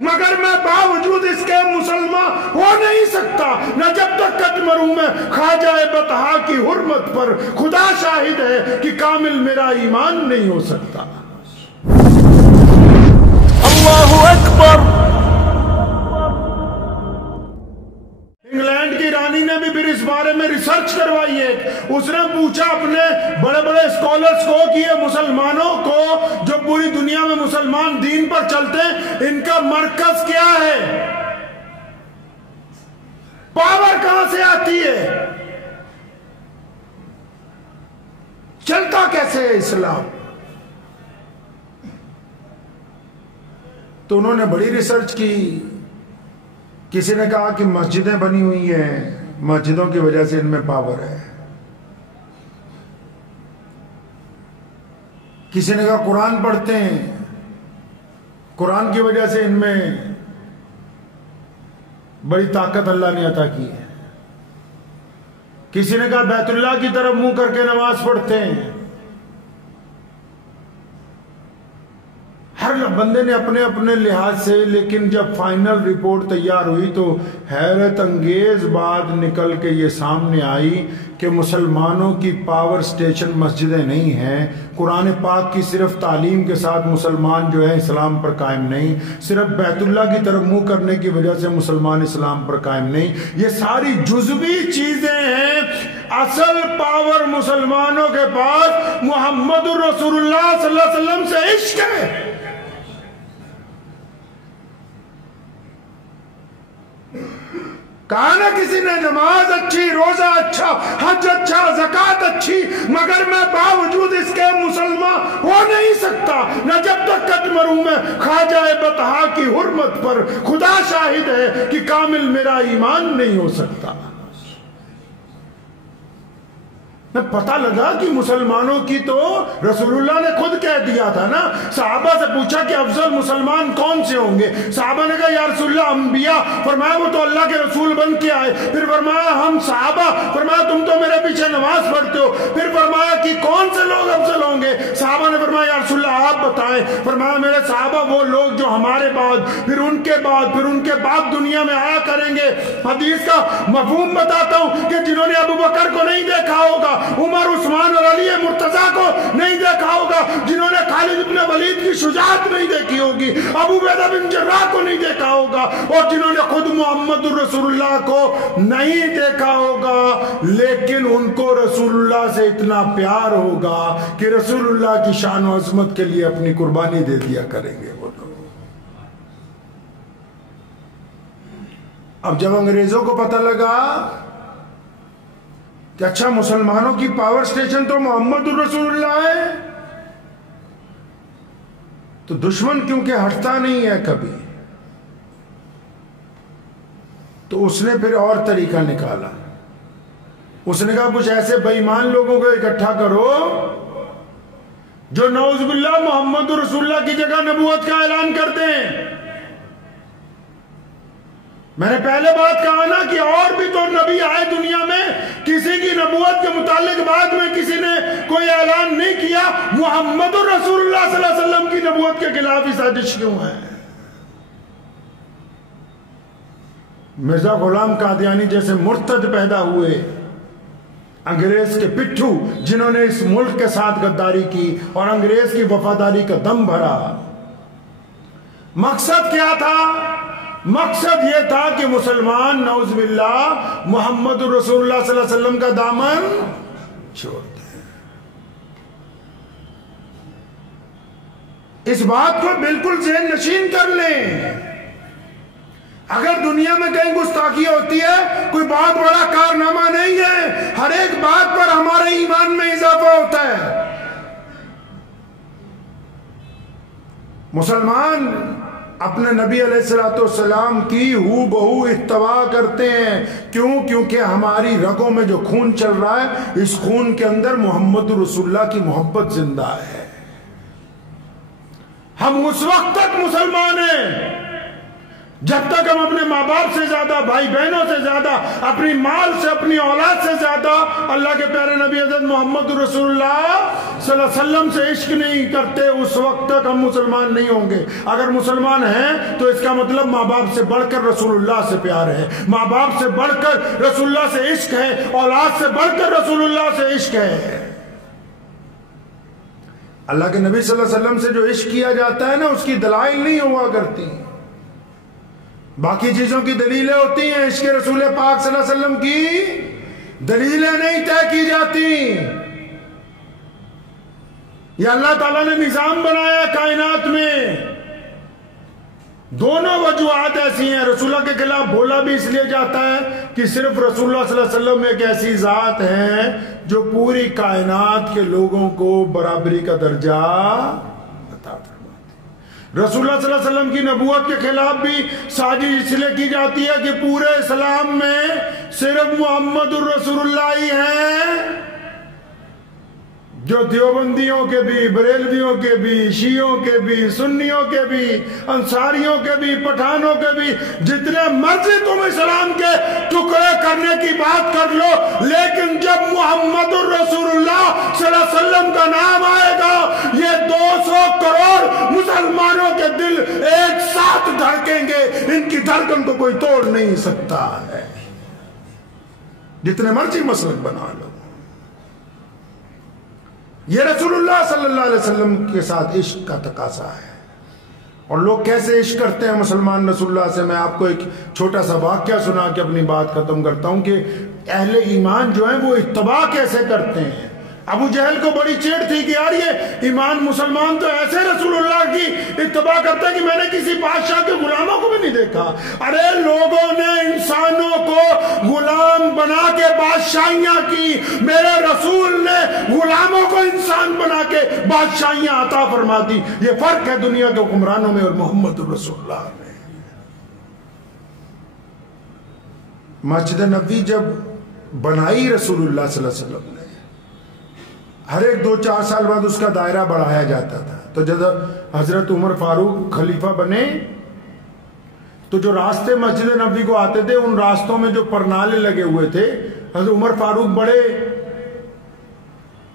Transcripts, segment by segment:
مگر میں باوجود اس کے مسلمان ہو نہیں سکتا، نہ جب تک کٹ مروں میں خواجہ بطحا کی حرمت پر، خدا شاہد ہے کہ کامل میرا ایمان نہیں ہو سکتا۔ اللہ اکبر۔ انگلینڈ کی رانی نے بھی پھر اس بارے میں ریسرچ کروائی ہے۔ اس نے پوچھا اپنے بڑے بڑے اسکالرز کو کہ یہ مسلمانوں کو جو پوری دنیا میں مسلمان دین پر چلتے ہیں، ان کا مرکز کیا ہے، پاور کہاں سے آتی ہے، چلتا کیسے ہے اسلام؟ تو انہوں نے بڑی ریسرچ کی۔ کسی نے کہا کہ مسجدیں بنی ہوئی ہیں، مسجدوں کی وجہ سے ان میں پاور ہے۔ کسی نے کہا قرآن پڑھتے ہیں، قرآن کی وجہ سے ان میں بڑی طاقت اللہ نے عطا کی ہے۔ کسی نے کہا بیت اللہ کی طرف منہ کر کے نماز پڑھتے ہیں۔ ہر بندے نے اپنے اپنے لحاظ سے، لیکن جب فائنل رپورٹ تیار ہوئی تو حیرت انگیز بات نکل کے یہ سامنے آئی کہ مسلمانوں کی پاور سٹیشن مسجدیں نہیں ہیں۔ قرآن پاک کی صرف تعلیم کے ساتھ مسلمان جو ہے اسلام پر قائم نہیں، صرف بیت اللہ کی طرف منہ کرنے کی وجہ سے مسلمان اسلام پر قائم نہیں۔ یہ ساری جزوی چیزیں ہیں، اصل پاور مسلمانوں کے پاس محمد الرسول اللہ صلی اللہ علیہ وسلم سے عشق ہے۔ کہا نا کسی نے نماز اچھی، روزہ اچھا، حج اچھا، زکوٰۃ اچھی، مگر میں باوجود اس کے مسلمان ہو نہیں سکتا، نہ جب تک کٹ مروں میں خواجہ بطحا کی حرمت پر، خدا شاہد ہے کہ کامل میرا ایمان نہیں ہو سکتا۔ میں پتہ لگا کہ مسلمانوں کی تو رسول اللہ نے خود کہہ دیا تھا نا۔ صحابہ سے پوچھا کہ افضل مسلمان کون سے ہوں گے؟ صحابہ نے کہا یا رسول اللہ انبیاء۔ فرمایا وہ تو اللہ کے رسول بن کے آئے۔ پھر فرمایا ہم صحابہ۔ فرمایا تم تو میرے پیچھے نماز پڑھتے ہو۔ پھر فرمایا کہ کون سے لوگ افضل ہوں گے؟ صحابہ نے فرمایا یا رسول اللہ آپ بتائیں۔ فرمایا میرے صحابہ وہ لوگ جو ہمارے بعد، پھر ان کے بعد، پھر ان کے بعد دنیا میں آیا کریں گے۔ حدیث کا مفہوم بتاتا ہوں کہ جنہوں نے ابو بکر کو نہیں دیکھا ہوگا، عمر، عثمان اور علی مرتضیٰ کو نہیں دیکھا ہوگا، جنہوں نے خالد بن ولید کی شجاعت نہیں دیکھی ہوگی، ابو عبیدہ بن جراح کو نہیں دیکھا ہوگا، اور جنہوں نے خود محمد الرسول اللہ کو نہیں دیکھا ہوگا، لیکن ان کو رسول اللہ سے اتنا پیار ہوگا کہ رسول اللہ کی شان و عظمت کے لیے اپنی قربانی دے دیا کریں گے وہ لوگ۔ اب جب انگریزوں کو پتہ لگا کہ اچھا مسلمانوں کی پاور سٹیشن تو محمد الرسول اللہ ہے، تو دشمن کیونکہ ہٹتا نہیں ہے کبھی، تو اس نے پھر اور طریقہ نکالا۔ اس نے کہا کچھ ایسے بے ایمان لوگوں کو اکٹھا کرو جو نعوذ باللہ محمد الرسول اللہ کی جگہ نبوت کا اعلان کرتے ہیں۔ میں نے پہلے بات کہا نا کہ اور بھی تو نبی آئے دنیا میں، کسی کی نبوت کے متعلق بعد میں کسی نے کوئی اعلان نہیں کیا، محمد الرسول اللہ صلی اللہ علیہ وسلم کی نبوت کے خلاف ہی سازش کیوں ہے؟ مرزا غلام قادیانی جیسے مرتد پیدا ہوئے، انگریز کے پٹھو جنہوں نے اس ملک کے ساتھ غداری کی اور انگریز کی وفاداری کا دم بھرا۔ مقصد کیا تھا؟ مقصد یہ تھا کہ مسلمان نعوذ باللہ محمد رسول اللہ صلی اللہ علیہ وسلم کا دامن چھوڑ دیں۔ اس بات کو بالکل ذہن نشین کر لیں۔ اگر دنیا میں کہیں گستاخی ہوتی ہے کوئی بہت بڑا کارنامہ نہیں ہے، ہر ایک بات پر ہمارے ایمان میں اضافہ ہوتا ہے۔ مسلمان اپنے نبی علیہ السلام کی ہو بہو اتباع کرتے ہیں، کیوں؟ کیونکہ ہماری رگوں میں جو خون چل رہا ہے، اس خون کے اندر محمد رسول اللہ کی محبت زندہ ہے۔ ہم اس وقت تک مسلمان ہیں جب تک ہم اپنے ماں باپ سے زیادہ، بھائی بہنوں سے زیادہ، اپنی مال سے، اپنی اولاد سے زیادہ اللہ کے پیارے نبی حضرت محمد رسول اللہ صلی اللہ علیہ وسلم سے عشق نہیں کرتے، اس وقت تک ہم مسلمان نہیں ہوں گے۔ اگر مسلمان ہیں تو اس کا مطلب ماں باپ سے بڑھ کر رسول اللہ سے پیار ہے، ماں باپ سے بڑھ کر رسول اللہ سے عشق ہے، اولاد سے بڑھ کر رسول اللہ سے عشق ہے۔ اللہ کے نبی صلی اللہ علیہ وسلم سے جو عشق کیا جاتا ہے نا، اس کی دلائل نہیں ہوا کرتی، باقی چیزوں کی دلیلیں ہوتی ہیں، عشق رسول پاک صلی اللہ علیہ وسلم کی دلیلیں نہیں طے کی جاتی۔ یہ اللہ تعالیٰ نے نظام بنایا کائنات میں، دونوں وجوہات ایسی ہیں۔ رسول اللہ کے خلاف بولا بھی اس لیے جاتا ہے کہ صرف رسول اللہ صلی اللہ علیہ وسلم ایک ایسی ذات ہے جو پوری کائنات کے لوگوں کو برابری کا درجہ عطا فرماتی۔ رسول اللہ صلی اللہ علیہ وسلم کی نبوت کے خلاف بھی سازش اس لیے کی جاتی ہے کہ پورے اسلام میں صرف محمد الرسول اللہ ہی ہیں جو دیوبندیوں کے بھی، بریلویوں کے بھی، شیعوں کے بھی، سنیوں کے بھی، انصاریوں کے بھی، پٹھانوں کے بھی، جتنے مرضی تم اسلام کے ٹکڑے کرنے کی بات کر لو، لیکن جب محمد الرسول اللہ صلی اللہ علیہ وسلم کا نام آئے گا، یہ 200 کروڑ مسلمانوں کے دل ایک ساتھ دھڑکیں گے، ان کی دھڑکن کو کوئی توڑ نہیں سکتا ہے، جتنے مرضی مسلک بنا لو۔ یہ رسول اللہ صلی اللہ علیہ وسلم کے ساتھ عشق کا تقاضا ہے۔ اور لوگ کیسے عشق کرتے ہیں مسلمان رسول اللہ سے، میں آپ کو ایک چھوٹا سا واقعہ سنا کے اپنی بات ختم کرتا ہوں کہ اہل ایمان جو ہیں وہ اتباع کیسے کرتے ہیں۔ ابو جہل کو بڑی چیڑ تھی کہ یار یہ ایمان مسلمان تو ایسے رسول اللہ کی اتباع کرتا ہے کہ میں نے کسی بادشاہ کے غلاموں کو بھی نہیں دیکھا۔ ارے لوگوں نے انسانوں کو غلام بنا کے بادشاہیاں کی، میرے رسول نے غلاموں کو انسان بنا کے بادشاہیاں عطا فرما دی۔ یہ فرق ہے دنیا کے حکمرانوں میں اور محمد رسول اللہ میں۔ مسجد نبوی جب بنائی رسول اللہ صلی اللہ علیہ وسلم نے، ہر ایک 2-4 سال بعد اس کا دائرہ بڑھایا جاتا تھا۔ تو جب حضرت عمر فاروق خلیفہ بنے تو جو راستے مسجد نبوی کو آتے تھے ان راستوں میں جو پرنالے لگے ہوئے تھے، حضرت عمر فاروق بڑے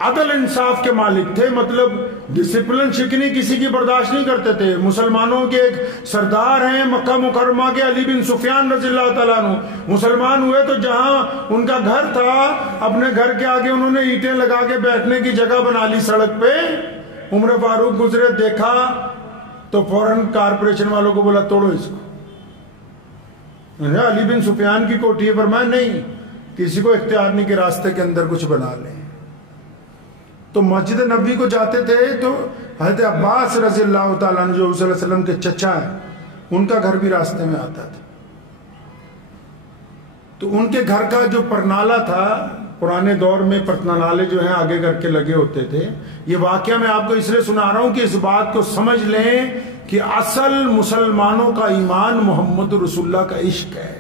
عدل انصاف کے مالک تھے، مطلب ڈسپلن شکنی کسی کی برداشت نہیں کرتے تھے۔ مسلمانوں کے ایک سردار ہیں مکہ مکرمہ کے، علی بن سفیان رضی اللہ تعالیٰ عنہ، مسلمان ہوئے تو جہاں ان کا گھر تھا اپنے گھر کے آگے انہوں نے اینٹیں لگا کے بیٹھنے کی جگہ بنا لی سڑک پہ۔ عمر فاروق گزرے، دیکھا تو فوراً کارپوریشن والوں کو بولا توڑو اس کو۔ علی بن سفیان کی کوٹھی ہے، فرمایا نہیں، کسی کو اختیار نہیں کہ راستے کے اندر کچھ بنا لیں۔ تو مسجد نبوی کو جاتے تھے تو حضرت عباس رضی اللہ تعالیٰ عنہ جو صلی اللہ علیہ وسلم کے چچا ہیں، ان کا گھر بھی راستے میں آتا تھا۔ تو ان کے گھر کا جو پرنالہ تھا، پرانے دور میں پرنالے جو ہیں آگے کر کے لگے ہوتے تھے۔ یہ واقعہ میں آپ کو اس لیے سنا رہا ہوں کہ اس بات کو سمجھ لیں کہ اصل مسلمانوں کا ایمان محمد رسول اللہ کا عشق ہے۔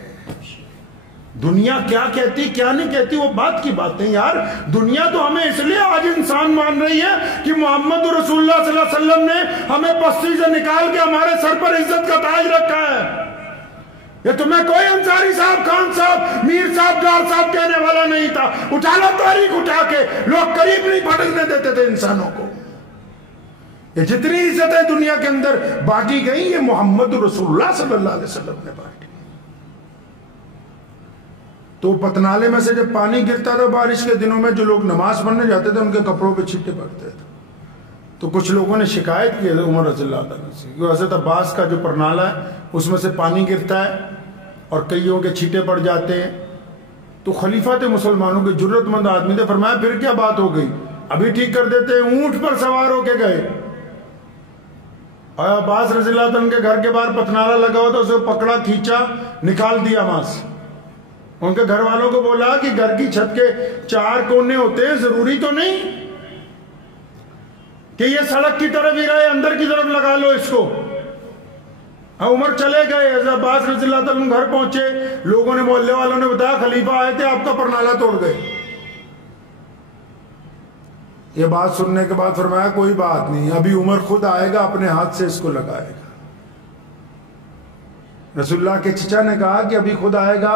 دنیا کیا کہتی کیا نہیں کہتی وہ بات کی باتیں یار، دنیا تو ہمیں اس لیے آج انسان مان رہی ہے کہ محمد رسول اللہ صلی اللہ علیہ وسلم نے ہمیں پستی سے نکال کے ہمارے سر پر عزت کا تاج رکھا ہے۔ یہ تمہیں کوئی انصاری صاحب، خان صاحب، میر صاحب، ڈار صاحب کہنے والا نہیں تھا۔ اٹھا لو تاریخ اٹھا کے، لوگ قریب نہیں پھٹکنے دیتے تھے انسانوں کو۔ یہ جتنی عزتیں دنیا کے اندر بانٹی گئی یہ محمد رسول اللہ صلی اللہ علیہ وسلم نے بانٹی۔ تو پتنالے میں سے جب پانی گرتا تھا بارش کے دنوں میں، جو لوگ نماز پڑھنے جاتے تھے ان کے کپڑوں پہ چھٹے پڑتے تھے۔ تو کچھ لوگوں نے شکایت کی عمر رضی اللہ عنہ سے کہ حضرت عباس کا جو پرنالہ ہے اس میں سے پانی گرتا ہے اور کئیوں کے چھٹے پڑ جاتے ہیں۔ تو خلیفہ تھے مسلمانوں کے، جرت مند آدمی تھے، فرمایا پھر کیا بات ہو گئی، ابھی ٹھیک کر دیتے۔ اونٹ پر سوار ہو کے گئے اور عباس رضی اللہ عنہ کے گھر کے باہر پتنالہ لگا ہوا تھا، اسے پکڑا، کھینچا، نکال دیا وہاں سے۔ ان کے گھر والوں کو بولا کہ گھر کی چھت کے 4 کونے ہوتے ہیں، ضروری تو نہیں کہ یہ سڑک کی طرف ہی رہے، اندر کی طرف لگا لو اس کو۔ عمر چلے گئے، حضرت عباس رضی اللہ عنہ گھر پہنچے، لوگوں نے، محلے والوں نے بتایا خلیفہ آئے تھے، آپ کا پرنالہ توڑ گئے۔ یہ بات سننے کے بعد فرمایا کوئی بات نہیں، ابھی عمر خود آئے گا، اپنے ہاتھ سے اس کو لگائے گا۔ رسول اللہ کے چچا نے کہا کہ ابھی خود آئے گا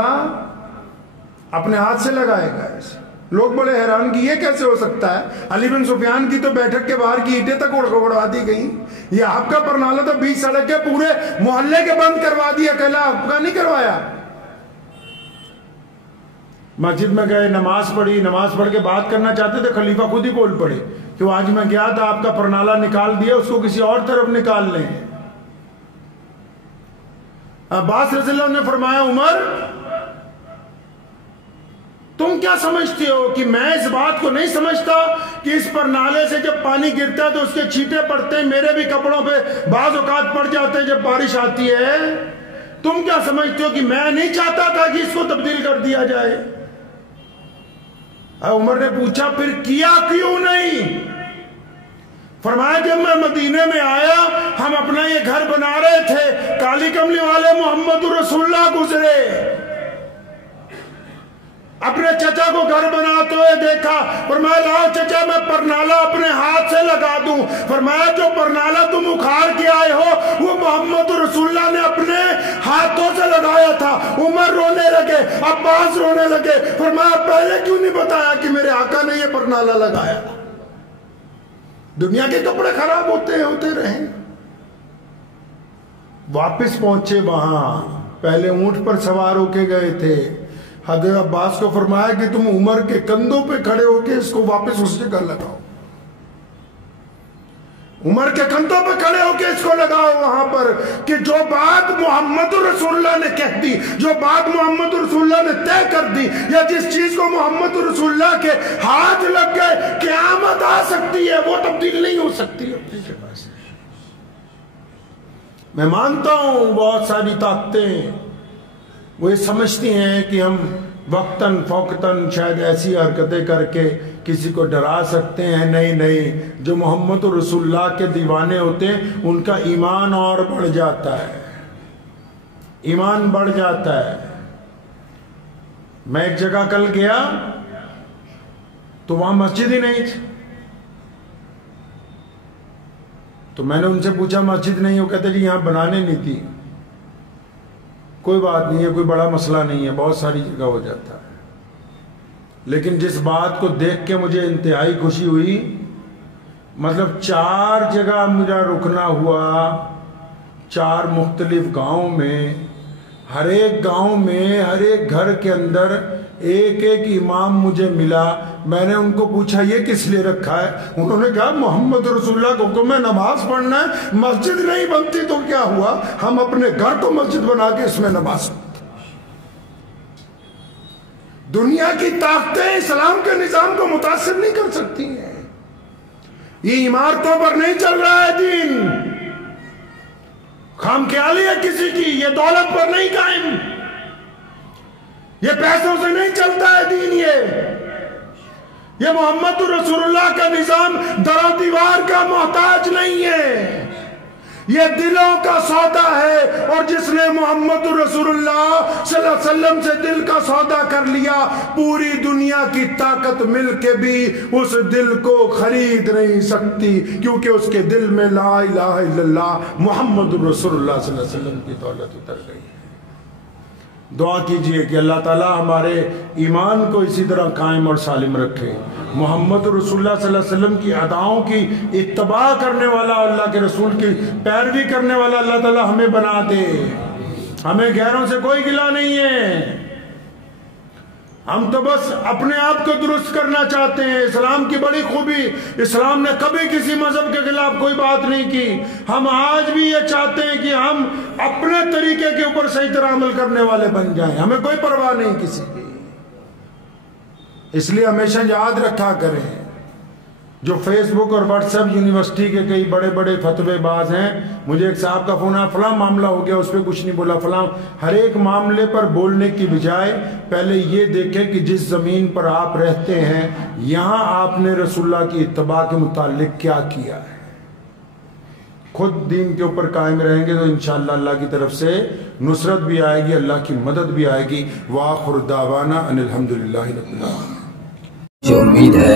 اپنے ہاتھ سے لگائے گا ایسے. لوگ بڑے حیران کہ یہ کیسے ہو سکتا ہے؟ علی بن سفیان کی تو بیٹھک کے باہر کی اینٹیں تک اڑوا دی گئی. یہ آپ کا پرنالہ تو بیچ سڑک کے پورے محلے کے بند کروا دیا، اکیلا آپ کا نہیں کروایا. مسجد میں گئے، نماز پڑھی، نماز پڑھ کے بات کرنا چاہتے تھے، خلیفہ خود ہی بول پڑے کہ وہ آج میں گیا تھا، آپ کا پرنالہ نکال دیا، اس کو کسی اور طرف نکال لیں. عباس رضی اللہ عنہ نے فرمایا عمر تم کیا سمجھتے ہو کہ میں اس بات کو نہیں سمجھتا کہ اس پرنالے سے جب پانی گرتا ہے تو اس کے چھینٹے پڑتے ہیں، میرے بھی کپڑوں پہ بعض اوقات پڑ جاتے ہیں جب بارش آتی ہے. تم کیا سمجھتے ہو کہ میں نہیں چاہتا تھا کہ اس کو تبدیل کر دیا جائے؟ عمر نے پوچھا پھر کیا کیوں نہیں؟ فرمایا جب میں مدینے میں آیا ہم اپنا یہ گھر بنا رہے تھے، کالی کملی والے محمد رسول اللہ گزرے، اپنے چچا کو گھر بناتے ہوئے دیکھا. فرمایا لاؤ چچا میں پرنالہ اپنے ہاتھ سے لگا دوں. فرمایا جو پرنالہ تم اکھاڑ کے آئے ہو وہ محمد رسول اللہ نے اپنے ہاتھوں سے لگایا تھا. عمر رونے لگے، عباس رونے لگے. فرمایا پہلے کیوں نہیں بتایا کہ میرے آقا نے یہ پرنالہ لگایا؟ دنیا کے کپڑے خراب ہوتے رہیں. واپس پہنچے وہاں، پہلے اونٹ پر سوار ہو کے گئے تھے. حضرت عباس کو فرمایا کہ تم عمر کے کندھوں پہ کھڑے ہو کے اس کو واپس اس جگہ لگاؤ. عمر کے کندھوں پہ کھڑے ہو کے اس کو لگاؤ وہاں پر کہ جو بات محمد رسول اللہ نے کہہ دی، جو بات محمد رسول اللہ نے طے کر دی، یا جس چیز کو محمد رسول اللہ کے ہاتھ لگ گئے قیامت آ سکتی ہے، وہ تبدیل نہیں ہو سکتی اپنی جگہ سے. میں مانتا ہوں بہت ساری طاقتیں وہ یہ سمجھتی ہیں کہ ہم وقتاً فوقتاً شاید ایسی حرکتیں کر کے کسی کو ڈرا سکتے ہیں. نہیں، جو محمد رسول اللہ کے دیوانے ہوتے ہیں ان کا ایمان اور بڑھ جاتا ہے، ایمان بڑھ جاتا ہے. میں ایک جگہ کل گیا تو وہاں مسجد ہی نہیں تھی، تو میں نے ان سے پوچھا مسجد نہیں؟ وہ کہتے جی یہاں بنانے نہیں تھی. کوئی بات نہیں ہے، کوئی بڑا مسئلہ نہیں ہے، بہت ساری جگہ ہو جاتا ہے. لیکن جس بات کو دیکھ کے مجھے انتہائی خوشی ہوئی، مطلب 4 جگہ میرا رکنا ہوا، 4 مختلف گاؤں میں، ہر ایک گاؤں میں ہر ایک گھر کے اندر ایک ایک امام مجھے ملا. میں نے ان کو پوچھا یہ کس لیے رکھا ہے؟ انہوں نے کہا محمد رسول اللہ کو حکم ہے نماز پڑھنا ہے، مسجد نہیں بنتی تو کیا ہوا، ہم اپنے گھر کو مسجد بنا کے اس میں نماز پڑھتے. دنیا کی طاقتیں اسلام کے نظام کو متاثر نہیں کر سکتی ہیں. یہ عمارتوں پر نہیں چل رہا ہے دین، خام خیالی ہے کسی کی، یہ دولت پر نہیں قائم، یہ پیسوں سے نہیں چلتا ہے دین. یہ محمد رسول اللہ کا نظام در و دیوار کا محتاج نہیں ہے، یہ دلوں کا سودا ہے. اور جس نے محمد رسول اللہ صلی اللہ علیہ وسلم سے دل کا سودا کر لیا، پوری دنیا کی طاقت مل کے بھی اس دل کو خرید نہیں سکتی، کیونکہ اس کے دل میں لا الہ الا اللہ محمد رسول اللہ صلی اللہ علیہ وسلم کی دولت اتر گئی ہے. دعا کیجئے کہ اللہ تعالیٰ ہمارے ایمان کو اسی طرح قائم اور سالم رکھے. محمد رسول اللہ صلی اللہ علیہ وسلم کی اداؤں کی اتباع کرنے والا، اللہ کے رسول کی پیروی کرنے والا اللہ تعالیٰ ہمیں بنا دے. ہمیں غیروں سے کوئی گلہ نہیں ہے، ہم تو بس اپنے آپ کو درست کرنا چاہتے ہیں. اسلام کی بڑی خوبی، اسلام نے کبھی کسی مذہب کے خلاف کوئی بات نہیں کی. ہم آج بھی یہ چاہتے ہیں کہ ہم اپنے طریقے کے اوپر صحیح طرح عمل کرنے والے بن جائیں، ہمیں کوئی پرواہ نہیں کسی کی. اس لیے ہمیشہ یاد رکھا کریں، جو فیس بک اور واٹس ایپ یونیورسٹی کے کئی بڑے بڑے فتوے باز ہیں، مجھے ایک صاحب کا فون آیا فلاں معاملہ ہو گیا، اس پہ کچھ نہیں بولا فلاں. ہر ایک معاملے پر بولنے کی بجائے پہلے یہ دیکھیں کہ جس زمین پر آپ رہتے ہیں یہاں آپ نے رسول اللہ کی اتباع کے متعلق کیا کیا ہے. خود دین کے اوپر قائم رہیں گے تو انشاءاللہ اللہ کی طرف سے نصرت بھی آئے گی، اللہ کی مدد بھی آئے گی. وآخر دعوانا ان الحمدللہ رب العالمین. مجھے امید ہے